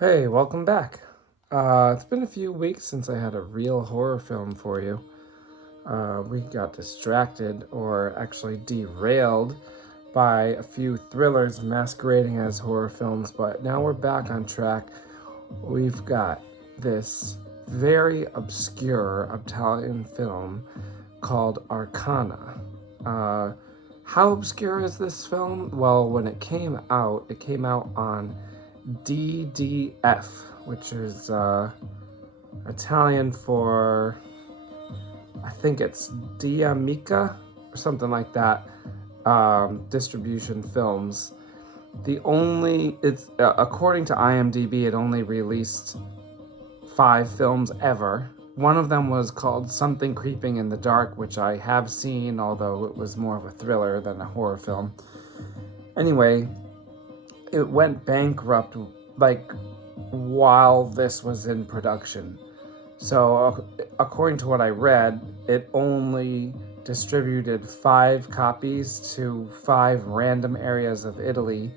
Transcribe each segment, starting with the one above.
Hey, welcome back. It's been a few weeks since I had a real horror film for you. We got distracted, or actually derailed, by a few thrillers masquerading as horror films, but now we're back on track. We've got this very obscure Italian film called Arcana. Uh, how obscure is this film? Well, when it came out on DDF, which is Italian for, I think it's Diamica or something like that, distribution films. According to IMDb, it only released 5 films ever. One of them was called Something Creeping in the Dark, which I have seen, although it was more of a thriller than a horror film. Anyway, it went bankrupt like while this was in production. So according to what I read, it only distributed 5 copies to 5 random areas of Italy,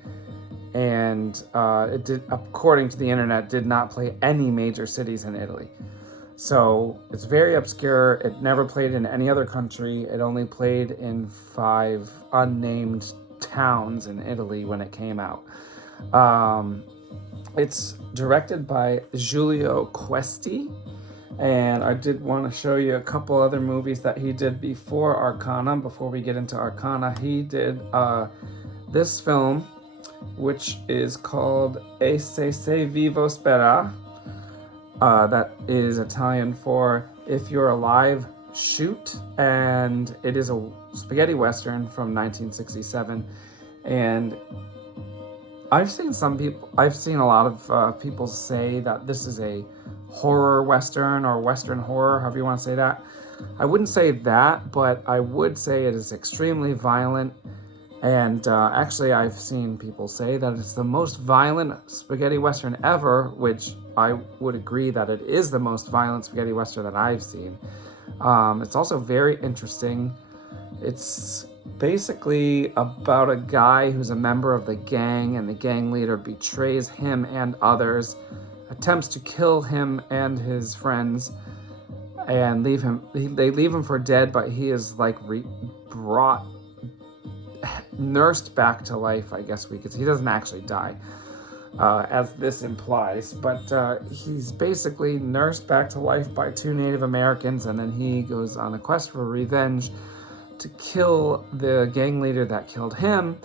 and it did, according to the internet, did not play any major cities in Italy. So it's very obscure. It never played in any other country. It only played in 5 unnamed towns in Italy when it came out. It's directed by Giulio Questi, and I did want to show you a couple other movies that he did before Arcana. Before we get into Arcana, he did this film, which is called E se vivo spera. That is Italian for If You're Alive, Shoot, and it is a spaghetti western from 1967. And I've seen a lot of people say that this is a horror western or western horror, however you want to say that. I wouldn't say that, but I would say it is extremely violent. And actually, I've seen people say that it's the most violent spaghetti western ever, which I would agree that it is the most violent spaghetti western that I've seen. It's also very interesting. It's basically about a guy who's a member of the gang, and the gang leader betrays him and others, attempts to kill him and his friends, and they leave him for dead, but he is like nursed back to life, I guess we could say. He doesn't actually die, as this implies, but he's basically nursed back to life by 2 Native Americans, and then he goes on a quest for revenge to kill the gang leader that killed him.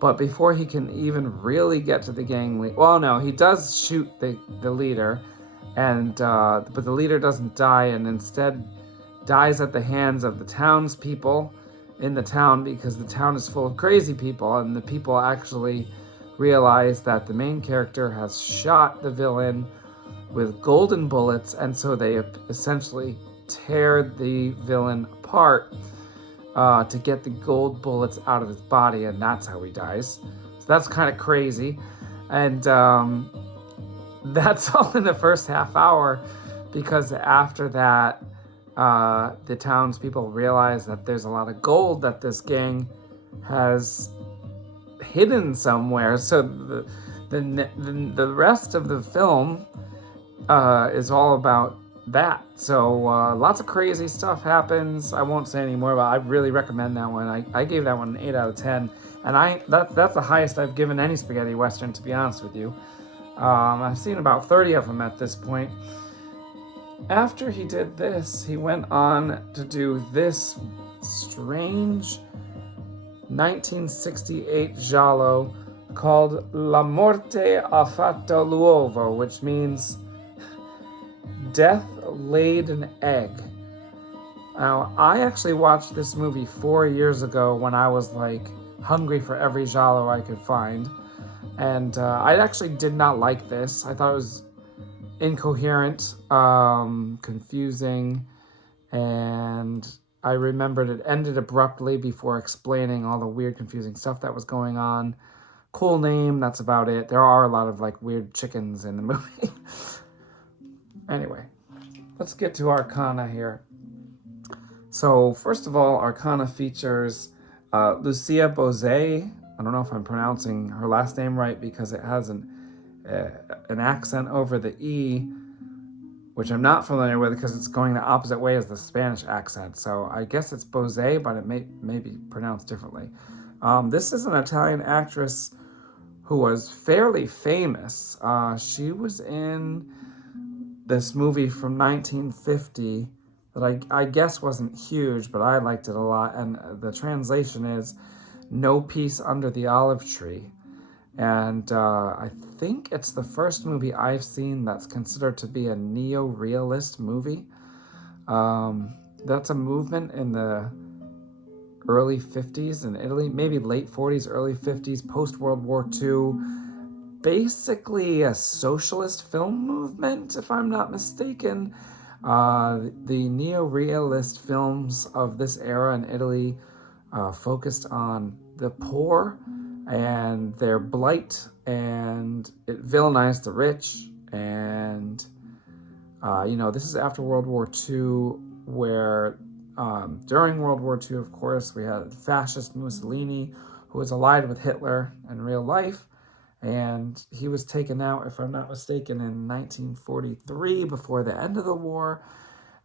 But before he can even really get to the gang leader, well, no, he does shoot the leader, and but the leader doesn't die, and instead dies at the hands of the townspeople in the town, because the town is full of crazy people, and the people actually realize that the main character has shot the villain with golden bullets, and so they essentially tear the villain apart to get the gold bullets out of his body, and that's how he dies. So that's kind of crazy. And that's all in the first half hour, because after that, the townspeople realize that there's a lot of gold that this gang has hidden somewhere. So the rest of the film is all about that. So lots of crazy stuff happens. I won't say any more, but I really recommend that one. I gave that one an 8 out of 10, and that's the highest I've given any spaghetti western, to be honest with you. I've seen about 30 of them at this point. After he did this, he went on to do this strange 1968 giallo called La Morte ha fatto l'uovo, which means Death Laid an Egg. Now, I actually watched this movie 4 years ago when I was like hungry for every giallo I could find, and I actually did not like this. I thought it was incoherent, confusing, and I remembered it ended abruptly before explaining all the weird, confusing stuff that was going on. Cool name, that's about it. There are a lot of like weird chickens in the movie. Anyway, let's get to Arcana here. So first of all, Arcana features Lucia Bozet. I don't know if I'm pronouncing her last name right, because it has an an accent over the E, which I'm not familiar with because it's going the opposite way as the Spanish accent. So I guess it's Bose, but it may be pronounced differently. This is an Italian actress who was fairly famous. She was in this movie from 1950 that I guess wasn't huge, but I liked it a lot. And the translation is No Peace Under the Olive Tree. And I think it's the first movie I've seen that's considered to be a neo-realist movie. That's a movement in the early 50s in Italy, maybe late 40s, early 50s, post-World War II. Basically a socialist film movement, if I'm not mistaken. The neo-realist films of this era in Italy focused on the poor and their blight, and it villainized the rich. And this is after World War II, where during World War II, of course, we had fascist Mussolini, who was allied with Hitler in real life, and he was taken out, if I'm not mistaken, in 1943 before the end of the war.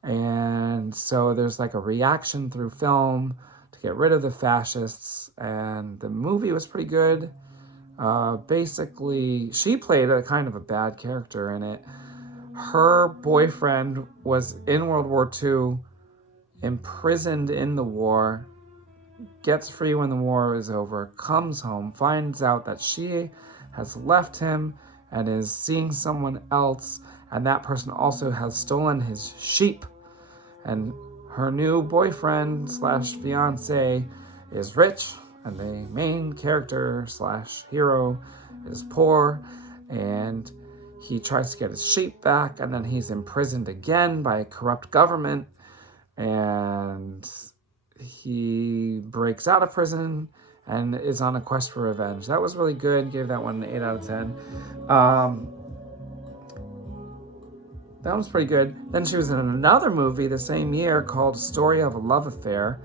And so there's like a reaction through film to get rid of the fascists, and the movie was pretty good. Basically, she played a kind of a bad character in it. Her boyfriend was in World War II, imprisoned in the war, gets free when the war is over, comes home, finds out that she has left him and is seeing someone else, and that person also has stolen his sheep. And her new boyfriend slash fiance is rich, and the main character slash hero is poor, and he tries to get his sheep back, and then he's imprisoned again by a corrupt government, and he breaks out of prison and is on a quest for revenge. That was really good. Gave that one an 8 out of 10. That was pretty good. Then she was in another movie the same year called Story of a Love Affair,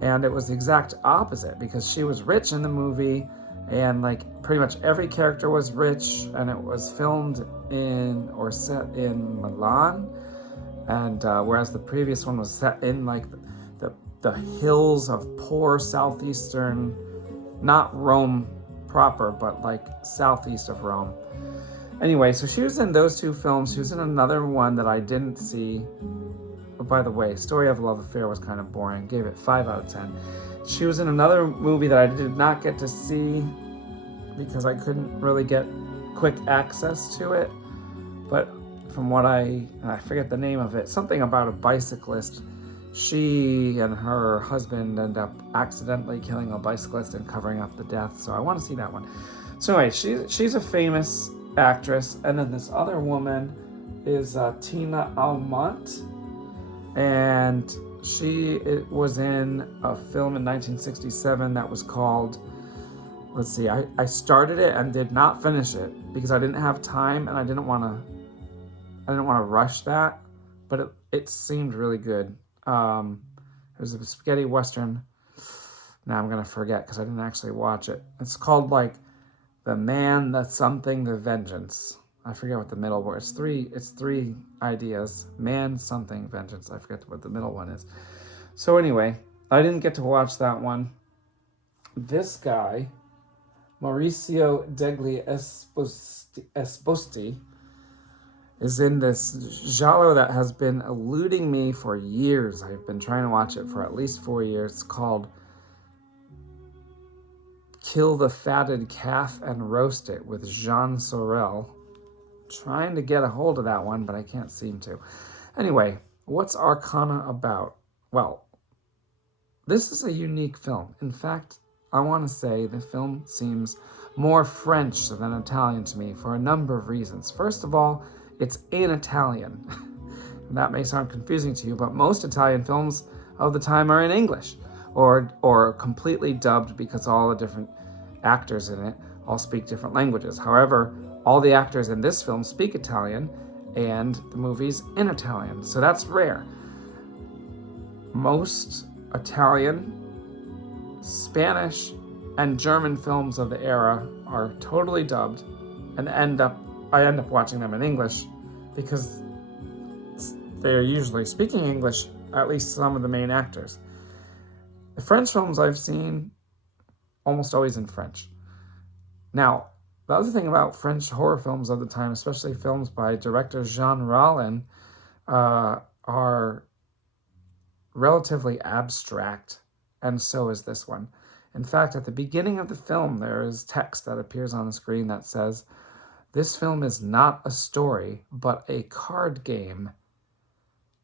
and it was the exact opposite, because she was rich in the movie, and like pretty much every character was rich, and it was filmed in or set in Milan, and whereas the previous one was set in like the hills of poor southeastern, not Rome proper, but like southeast of Rome. Anyway, so she was in those two films. She was in another one that I didn't see. Oh, by the way, Story of a Love Affair was kind of boring. Gave it 5 out of 10. She was in another movie that I did not get to see because I couldn't really get quick access to it. But from what I forget the name of it, something about a bicyclist. She and her husband end up accidentally killing a bicyclist and covering up the death. So I want to see that one. So anyway, she's a famous actress. And then this other woman is Tina Almont. And she was in a film in 1967 that was called, let's see, I started it and did not finish it because I didn't have time and I didn't want to rush that, but it seemed really good. It was a spaghetti western. Now I'm gonna forget because I didn't actually watch it. It's called like The Man, the Something, the Vengeance. I forget what the middle word. It's three ideas. Man, something, vengeance. I forget what the middle one is. So anyway, I didn't get to watch that one. This guy, Mauricio degli Esposti, is in this giallo that has been eluding me for years. I've been trying to watch it for at least 4 years. It's called Kill the Fatted Calf and Roast It with Jean Sorel. Trying to get a hold of that one, but I can't seem to. Anyway, what's Arcana about? Well, this is a unique film. In fact, I want to say the film seems more French than Italian to me for a number of reasons. First of all, it's in Italian. That may sound confusing to you, but most Italian films of the time are in English or completely dubbed because all the different actors in it all speak different languages. However, all the actors in this film speak Italian and the movie's in Italian, so that's rare. Most Italian, Spanish, and German films of the era are totally dubbed, and I end up watching them in English because they're usually speaking English, at least some of the main actors. The French films I've seen, almost always in French. Now, the other thing about French horror films of the time, especially films by director Jean Rollin, are relatively abstract, and so is this one. In fact, at the beginning of the film, there is text that appears on the screen that says, "This film is not a story, but a card game."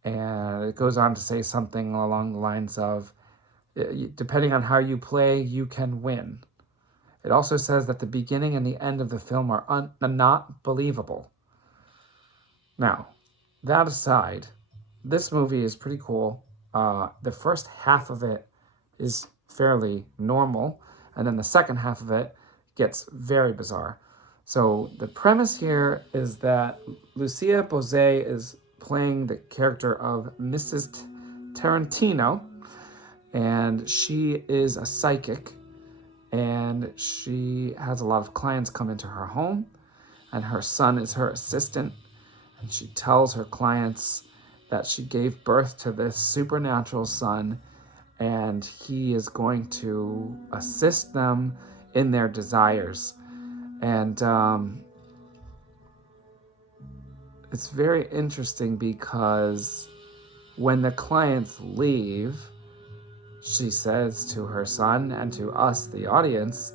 And it goes on to say something along the lines of, depending on how you play, you can win. It also says that the beginning and the end of the film are not believable. Now, that aside, this movie is pretty cool. The first half of it is fairly normal, and then the second half of it gets very bizarre. So the premise here is that Lucia Bozet is playing the character of Mrs. Tarantino, and she is a psychic, and she has a lot of clients come into her home, and her son is her assistant, and she tells her clients that she gave birth to this supernatural son, and he is going to assist them in their desires. And it's very interesting because when the clients leave, she says to her son and to us, the audience,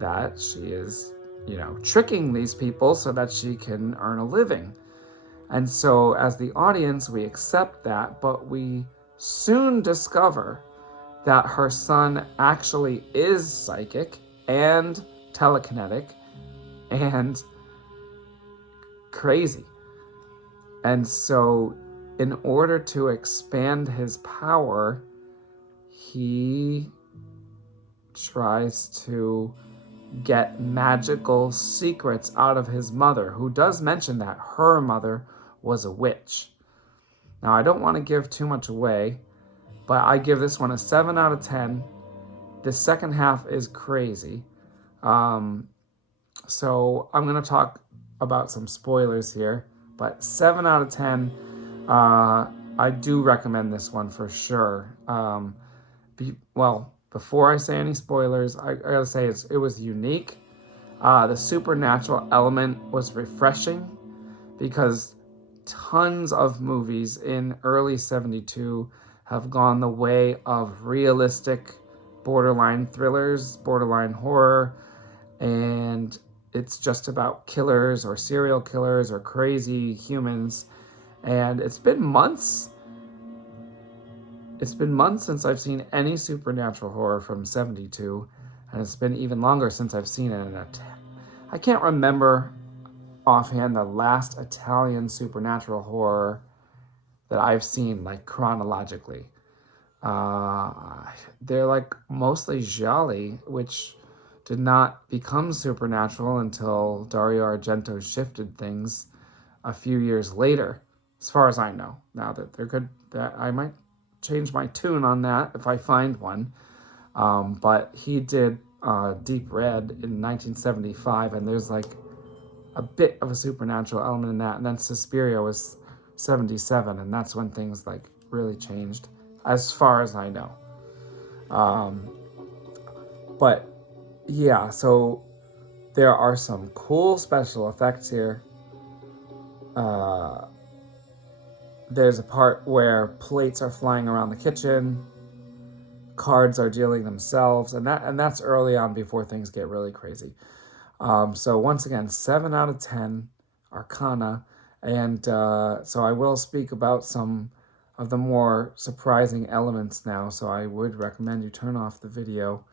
that she is, tricking these people so that she can earn a living. And so as the audience, we accept that, but we soon discover that her son actually is psychic and telekinetic and crazy. And so in order to expand his power, he tries to get magical secrets out of his mother, who does mention that her mother was a witch. Now, I don't want to give too much away, but I give this one a 7 out of 10. The second half is crazy. So I'm going to talk about some spoilers here, but 7 out of 10, I do recommend this one for sure. Before I say any spoilers, I gotta say it was unique. The supernatural element was refreshing because tons of movies in early 72 have gone the way of realistic borderline thrillers, borderline horror, and it's just about killers or serial killers or crazy humans. And it's been months since I've seen any supernatural horror from 72, and it's been even longer since I've seen it. I can't remember offhand the last Italian supernatural horror that I've seen, like chronologically. They're like mostly gialli, which did not become supernatural until Dario Argento shifted things a few years later, as far as I know. Now that I might change my tune on that if I find one. But he did Deep Red in 1975, and there's like a bit of a supernatural element in that. And then Suspiria was 77, and that's when things like really changed, as far as I know. But yeah, so there are some cool special effects here. There's a part where plates are flying around the kitchen, cards are dealing themselves, and that's early on before things get really crazy. So once again, 7 out of 10, Arcana, and so I will speak about some of the more surprising elements now, so I would recommend you turn off the video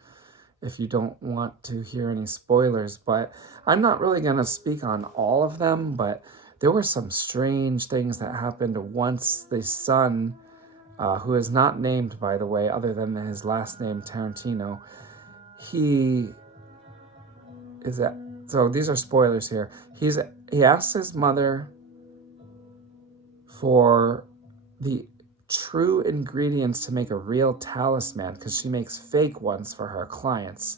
if you don't want to hear any spoilers, but I'm not really going to speak on all of them, but there were some strange things that happened once the son, who is not named, by the way, other than his last name, Tarantino, so these are spoilers here. He asks his mother for the true ingredients to make a real talisman, because she makes fake ones for her clients.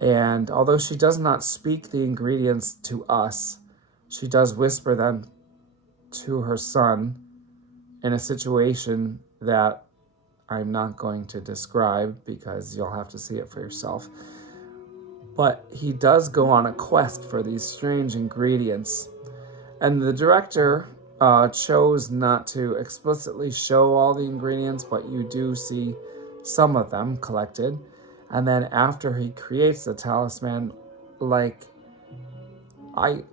And although she does not speak the ingredients to us, she does whisper them to her son in a situation that I'm not going to describe because you'll have to see it for yourself. But he does go on a quest for these strange ingredients. And the director chose not to explicitly show all the ingredients, but you do see some of them collected. And then after he creates the talisman, like, I'm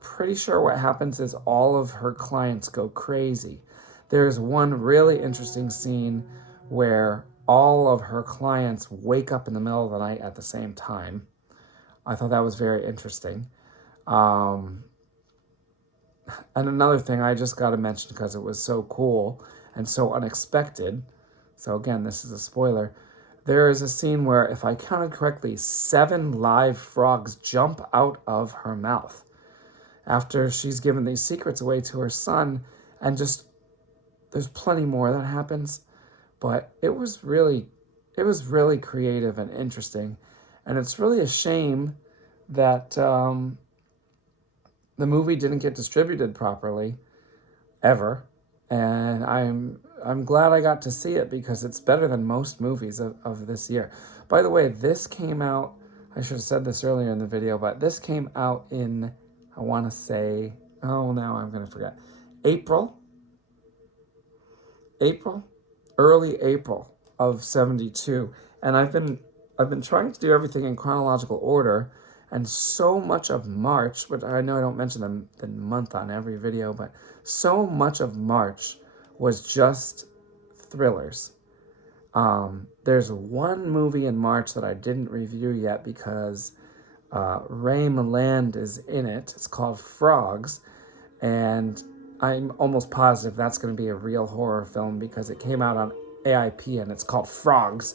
pretty sure what happens is all of her clients go crazy. There's one really interesting scene where all of her clients wake up in the middle of the night at the same time. I thought that was very interesting. And another thing I just got to mention because it was so cool and so unexpected. So again, this is a spoiler. There is a scene where, if I counted correctly, 7 live frogs jump out of her mouth after she's given these secrets away to her son. And just, there's plenty more that happens, but it was really creative and interesting. And it's really a shame that the movie didn't get distributed properly ever. And I'm glad I got to see it because it's better than most movies of this year. By the way, this came out, I should have said this earlier in the video, but this came out in, I want to say, oh, now I'm going to forget. Early April of 72. And I've been trying to do everything in chronological order, and so much of March, which I know I don't mention the month on every video, but so much of March was just thrillers. There's one movie in March that I didn't review yet because Ray Milland is in it. It's called Frogs, and I'm almost positive that's going to be a real horror film because it came out on AIP and it's called Frogs.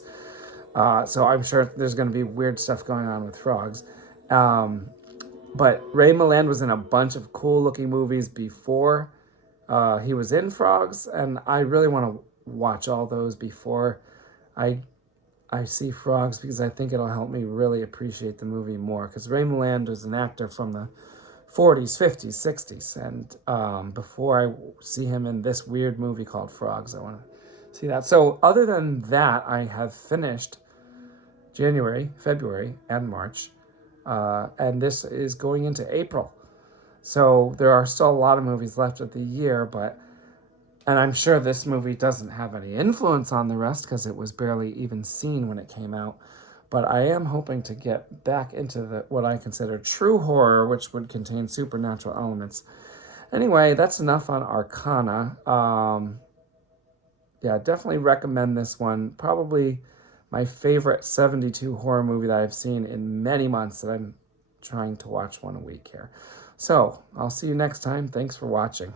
So I'm sure there's going to be weird stuff going on with frogs. But Ray Milland was in a bunch of cool-looking movies before he was in Frogs, and I really want to watch all those before I see Frogs because I think it'll help me really appreciate the movie more. Because Ray Milland was an actor from the 40s, 50s, 60s, and before I see him in this weird movie called Frogs, I want to see that. So other than that, I have finished January, February, and March, and this is going into April. So there are still a lot of movies left of the year, and I'm sure this movie doesn't have any influence on the rest because it was barely even seen when it came out. But I am hoping to get back into what I consider true horror, which would contain supernatural elements. Anyway, that's enough on Arcana. Yeah, definitely recommend this one. Probably my favorite 72 horror movie that I've seen in many months that I'm trying to watch one a week here. So, I'll see you next time. Thanks for watching.